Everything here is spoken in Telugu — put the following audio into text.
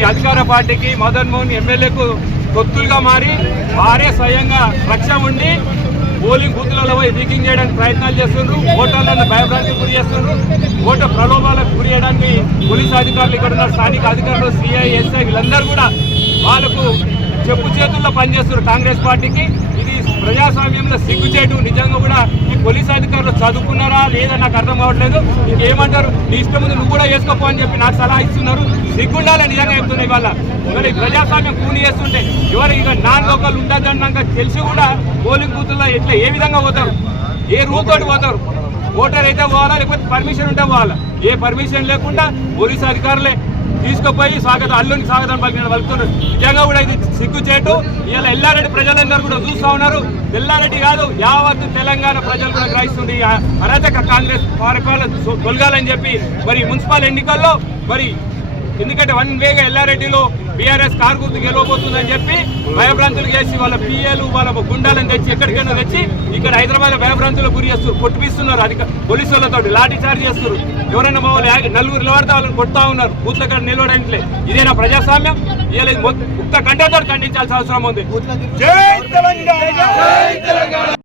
ఈ అధికార పార్టీకి మదన్ మోహన్ ఎమ్మెల్యేకు తొత్తులుగా మారి వారే స్వయంగా రక్ష ఉండి పోలింగ్ బూత్లలో పోయి లీకింగ్ చేయడానికి ప్రయత్నాలు చేస్తున్నారు. ఓటర్లను భయభ్రాంతికి గురి చేస్తున్నారు. ఓటర్ ప్రలోభాలకు గురి చేయడానికి పోలీసు అధికారులు, ఇక్కడ ఉన్న స్థానిక అధికారులు, సిఐ, ఎస్ఐ వీళ్ళందరూ కూడా వాళ్ళకు చెప్పు చేతుల్లో పనిచేస్తున్నారు కాంగ్రెస్ పార్టీకి. ఇది ప్రజాస్వామ్యంలో సిగ్గుచేటు. నిజంగా కూడా ఈ పోలీసు అధికారులు చదువుకున్నారా లేదా నాకు అర్థం కావట్లేదు. ఇంకేమంటారు, నీ ఇష్టం ముందు నువ్వు కూడా వేసుకోపో అని చెప్పి నాకు సలహా ఇస్తున్నారు. సిగ్గుండాలని నిజంగా చెప్తున్నాయి. ఇవాళ ఈ ప్రజాస్వామ్యం కూని చేస్తుంటే ఎవరు ఇక నాన్ లోకల్ ఉండదన్నాక తెలిసి కూడా పోలింగ్ బూత్లో ఎట్లా ఏ విధంగా పోతారు, ఏ రూల్ తోటి పోతారు? ఓటర్ అయితే పోవాలా, లేకపోతే పర్మిషన్ ఉంటే పోవాలా? ఏ పర్మిషన్ లేకుండా పోలీసు అధికారులే తీసుకుపోయి అల్లుని స్వాగతం పలుకుతున్నారు. నిజంగా కూడా ఇది సిగ్గుచేటు. ఇలా ఎల్లారెడ్డి ప్రజలందరూ కూడా చూస్తూ ఉన్నారు. ఎల్లారెడ్డి కాదు, యావత్ తెలంగాణ ప్రజలు కూడా గ్రహిస్తుంది. అరాచక కాంగ్రెస్ పరిపాలన తొలగాలని చెప్పి మరి మున్సిపల్ ఎన్నికల్లో మరి ఎందుకంటే వన్ వేగా ఎల్లారెడ్డిలో బీఆర్ఎస్ కారు గుర్తు గెలవబోతుందని చెప్పి భయభ్రాంతులు చేసి వాళ్ళ పిఏలు వాళ్ళ గుండాలను తెచ్చి ఎక్కడికైనా తెచ్చి ఇక్కడ హైదరాబాద్ భయభ్రాంతులకు గురి చేస్తారు, కొట్టిపిస్తున్నారు. అది పోలీసులతో లాఠీ చార్జ్ చేస్తారు. ఎవరైనా మా వాళ్ళు నలుగురు నిలబడితే వాళ్ళని కొడతా ఉన్నారు. బూత్ల కాడ నిలబడట్లే. ఇదేనా ప్రజాస్వామ్యం? ఇలా ముక్త కంటతో ఖండించాల్సిన అవసరం ఉంది. జై తెలంగాణ.